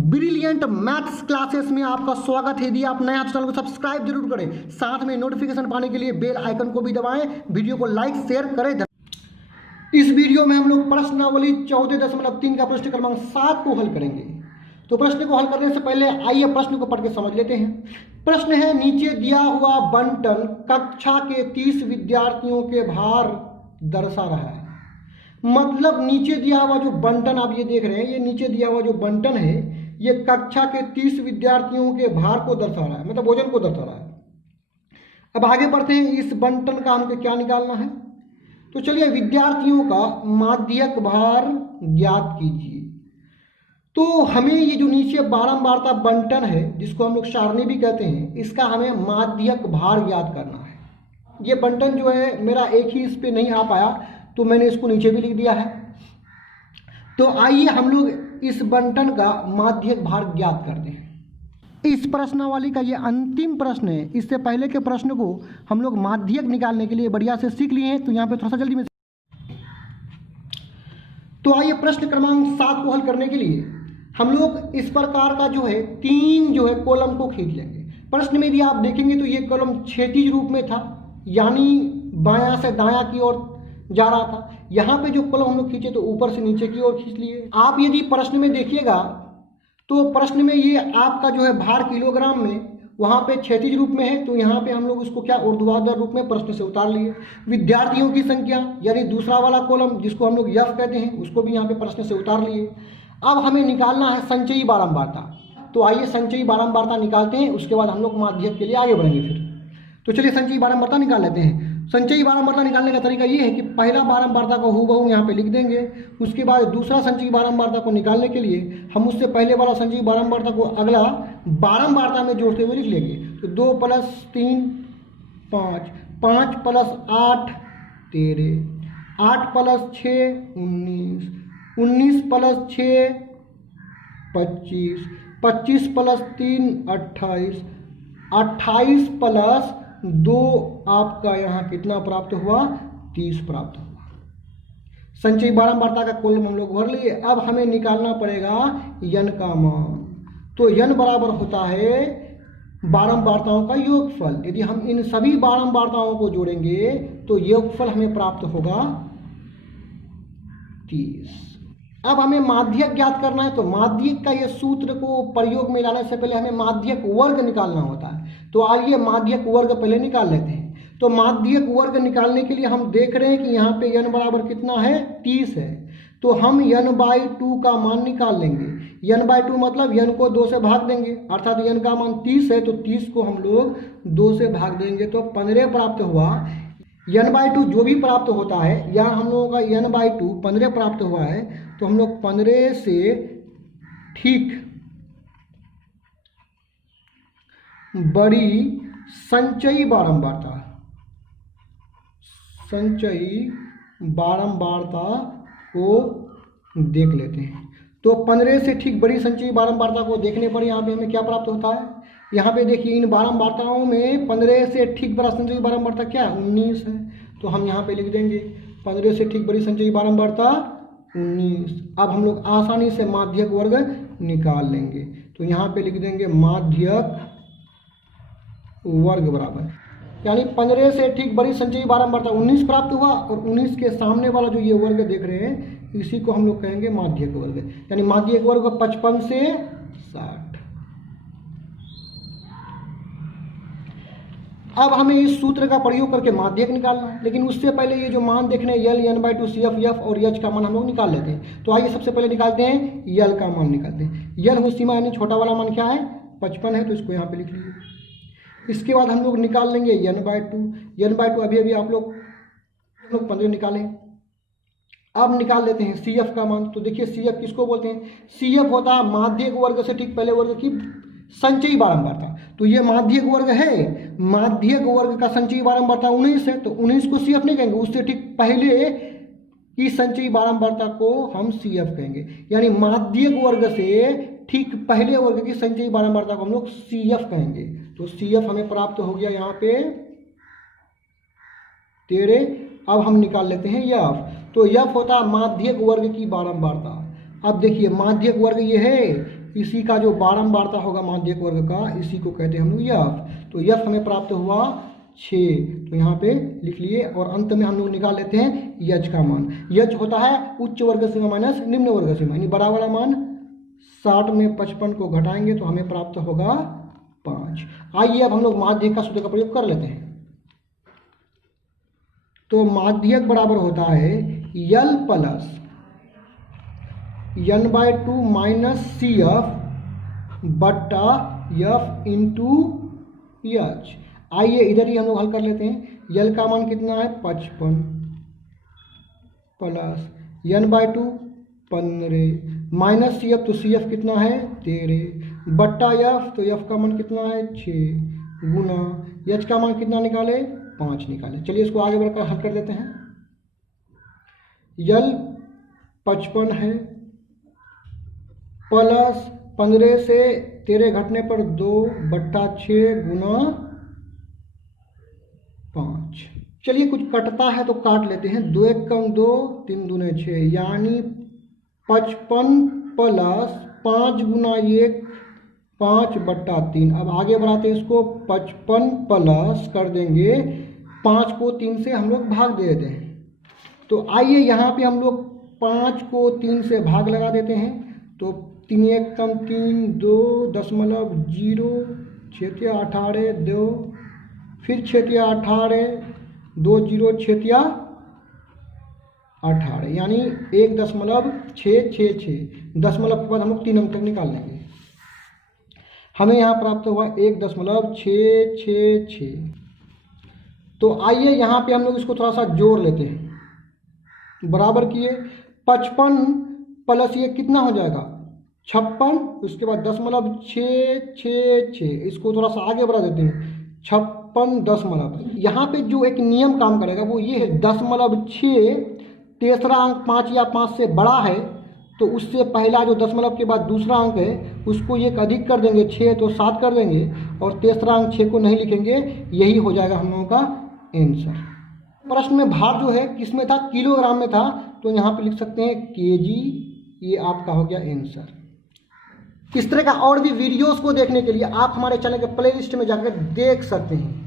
Brilliant maths classes में आपका स्वागत है। यदि आप नया चैनल को सब्सक्राइब जरूर करें, साथ में नोटिफिकेशन पाने के लिए बेल आइकन को भी दबाएं, वीडियो को लाइक शेयर करें। इस वीडियो में हम लोग प्रश्नावली 14.3 का प्रश्न क्रमांक 7 को हल करेंगे। तो प्रश्न को हल करने से पहले आइए प्रश्न को पढ़ के समझ लेते हैं। प्रश्न है, नीचे दिया हुआ बंटन कक्षा के 30 विद्यार्थियों के भार दर्शा रहा है। मतलब नीचे दिया हुआ जो बंटन आप ये देख रहे हैं, ये नीचे दिया हुआ जो बंटन है ये कक्षा के 30 विद्यार्थियों के भार को दर्शा रहा है, मतलब वजन को दर्शा रहा है। अब आगे बढ़ते हैं, इस बंटन का हमको क्या निकालना है। तो चलिए, विद्यार्थियों का माध्यक भार ज्ञात कीजिए। तो हमें ये जो नीचे बारंबारता बंटन है, जिसको हम लोग सारणी भी कहते हैं, इसका हमें माध्यक भार ज्ञात करना है। ये बंटन जो है मेरा एक ही इस पे नहीं आ पाया, तो मैंने इसको नीचे भी लिख दिया है। तो आइए हम लोग इस बंटन का माध्यक भार ज्ञात करते हैं। इस प्रश्नावली का ये अंतिम प्रश्न है। इससे पहले के प्रश्न को हम लोग माध्यक निकालने के लिए बढ़िया से सीख लिए हैं, तो यहाँ पे थोड़ा सा जल्दी में। तो आइए प्रश्न क्रमांक 7 को हल करने के लिए हम लोग इस प्रकार का जो है 3 जो है कॉलम को खींच लेंगे। प्रश्न में भी आप देखेंगे तो ये कॉलम क्षैतिज रूप में था, यानी बायां से दायां की ओर जा रहा था। यहाँ पे जो कॉलम हम लोग खींचे तो ऊपर से नीचे की ओर खींच लिए। आप यदि प्रश्न में देखिएगा तो प्रश्न में ये आपका जो है भार किलोग्राम में वहाँ पे क्षैतिज रूप में है, तो यहाँ पे हम लोग उसको क्या ऊर्ध्वाधर रूप में प्रश्न से उतार लिए। विद्यार्थियों की संख्या यानी दूसरा वाला कॉलम जिसको हम लोग यफ कहते हैं, उसको भी यहाँ पे प्रश्न से उतार लिए। अब हमें निकालना है संचयी बारंबारता। तो आइए संचयी बारंबारता निकालते हैं, उसके बाद हम लोग माध्यक के लिए आगे बढ़ेंगे फिर। तो चलिए संचयी बारंबारता निकाल लेते हैं। संचयी बारंबारता निकालने का तरीका ये है कि पहला बारंबारता को हूबहू यहाँ पे लिख देंगे। उसके बाद दूसरा संचयी बारंबारता को निकालने के लिए हम उससे पहले वाला संचयी बारंबारता को अगला बारंबारता में जोड़ते हुए लिख लेंगे। तो 2 + 3 5, 5 + 8 13, 8 + 6 19, 19 + 6 25, 25 + 3 28, 28 + 2 आपका यहाँ कितना प्राप्त हुआ, 30 प्राप्त हुआ। संचयी बारंबारता का कॉलम हम लोग भर लिए। अब हमें निकालना पड़ेगा यन का मान। तो यन बराबर होता है बारंबारताओं का योगफल। यदि हम इन सभी बारंबारताओं को जोड़ेंगे तो योगफल हमें प्राप्त होगा 30। अब हमें माध्यक ज्ञात करना है। तो माध्यक का ये सूत्र को प्रयोग में लाने से पहले हमें माध्यक वर्ग निकालना होता है। तो आइए माध्यक वर्ग पहले निकाल लेते हैं। तो माध्यक वर्ग निकालने के लिए हम देख रहे हैं कि यहाँ पे n बराबर कितना है, 30 है। तो हम n/2 का मान निकाल लेंगे। n/2 मतलब n को 2 से भाग देंगे, अर्थात n का मान 30 है, तो 30 को हम लोग 2 से भाग देंगे तो 15 प्राप्त हुआ। n/2 जो भी प्राप्त होता है, यहाँ हम लोगों का n/2 15 प्राप्त हुआ है, तो हम लोग 15 से ठीक बड़ी संचयी बारंबारता को देख लेते हैं। तो 15 से ठीक बड़ी संचयी बारंबारता को देखने पर यहाँ पे हमें क्या प्राप्त होता है। यहाँ पे देखिए इन बारंबारताओं में 15 से ठीक बड़ा संचयी बारंबारता क्या है, 19 है। तो हम यहाँ पे लिख देंगे 15 से ठीक बड़ी संचयी बारंबारता 19। अब हम लोग आसानी से माध्यक वर्ग निकाल लेंगे। तो यहाँ पे लिख देंगे माध्यक वर्ग बराबर, यानी 15 से ठीक बड़ी संचयी बारंबारता 19 प्राप्त हुआ, और 19 के सामने वाला जो ये वर्ग देख रहे हैं इसी को हम लोग कहेंगे माध्यक वर्ग। यानी माध्यक वर्ग 55 से 60। अब हमें इस सूत्र का प्रयोग करके माध्यक निकालना है, लेकिन उससे पहले ये जो मान देख रहे हैं यल, n/2, CF, F और H का मान हम लोग निकाल लेते हैं। तो आइए सबसे पहले निकालते हैं यल का मान निकालते हैं। यल हो सीमा यानी छोटा वाला मान क्या है, 55 है, तो इसको यहाँ पे लिख लीजिए। इसके बाद हम लोग निकाल लेंगे n/2 अभी आप लोग 15 निकालें। अब निकाल लेते हैं CF का मान। तो देखिए CF किसको बोलते हैं, CF होता है माध्यक वर्ग से ठीक पहले वर्ग की संचयी बारंबारता। तो ये माध्यक वर्ग है, माध्यक वर्ग का संचयी बारंबारता 19 है, तो 19 को CF नहीं कहेंगे, उससे ठीक पहले की संचयी बारंबारता को हम CF कहेंगे। यानी माध्यक वर्ग से ठीक पहले वर्ग की संचयी बारंबारता को हम लोग CF कहेंगे। तो CF हमें प्राप्त हो गया यहाँ पे 13। अब हम निकाल लेते हैं F। तो F होता है माध्यक वर्ग की बारंबारता। अब देखिए माध्यक वर्ग ये है, इसी का जो बारंबारता होगा माध्यक वर्ग का, इसी को कहते हैं हम लोग यफ। तो यफ हमें प्राप्त हुआ 6, तो यहाँ पे लिख लिए। और अंत में हम लोग निकाल लेते हैं यच का मान। यच होता है उच्च वर्ग सीमा माइनस निम्न वर्ग सीमा, यानी बड़ा वाला मान 60 में 55 को घटाएंगे तो हमें प्राप्त होगा 5। आइए अब हम लोग माध्यक का सूत्र का प्रयोग कर लेते हैं। तो माध्यक बराबर होता है l plus n/2 minus c f बट्टा एफ इंटू एच। आइए इधर ही हम लोग हल कर लेते हैं। यल का मान कितना है 55 plus n/2 15 minus c F, तो सी एफ कितना है 13 बट्टा एफ, तो एफ का मान कितना है 6 गुना एच का मान कितना निकाले 5 निकाले। चलिए इसको आगे बढ़कर हल कर देते हैं। यल 55 है प्लस 15 से 13 घटने पर 2 बट्टा 6 गुना 5। चलिए कुछ कटता है तो काट लेते हैं। 2 1 कम 2, 3 दूने 6, यानी 55 प्लस 5 गुना 1 5 बट्टा 3। अब आगे बढ़ाते हैं इसको। 55 प्लस कर देंगे 5 को 3 से हम लोग भाग दे देते हैं। तो आइए यहाँ पे हम लोग 5 को 3 से भाग लगा देते हैं। तो 3 1 कम 3 2 0 6 18 2 फिर 6 18 2 0 6 18, यानी 1.666। दशमलव के बाद हम लोग 3 अंक तक निकाल लेंगे। हमें यहाँ प्राप्त हुआ 1.666। तो आइए यहाँ पे हम लोग इसको थोड़ा सा जोड़ लेते हैं। बराबर किए 55 प्लस ये कितना हो जाएगा 56, उसके बाद 0.666, इसको थोड़ा सा आगे बढ़ा देते हैं 56 दशमलव। यहाँ पे जो एक नियम काम करेगा वो ये है 0.6 तीसरा अंक 5 या 5 से बड़ा है तो उससे पहला जो दशमलव के बाद दूसरा अंक है उसको एक अधिक कर देंगे, 6 तो 7 कर देंगे, और तीसरा अंक 6 को नहीं लिखेंगे। यही हो जाएगा हम लोगों का आंसर। प्रश्न में भार जो है किस में था, किलोग्राम में था, तो यहाँ पे लिख सकते हैं केजी। ये आपका हो गया आंसर। इस तरह का और भी वीडियोस को देखने के लिए आप हमारे चैनल के प्लेलिस्ट में जाकर देख सकते हैं।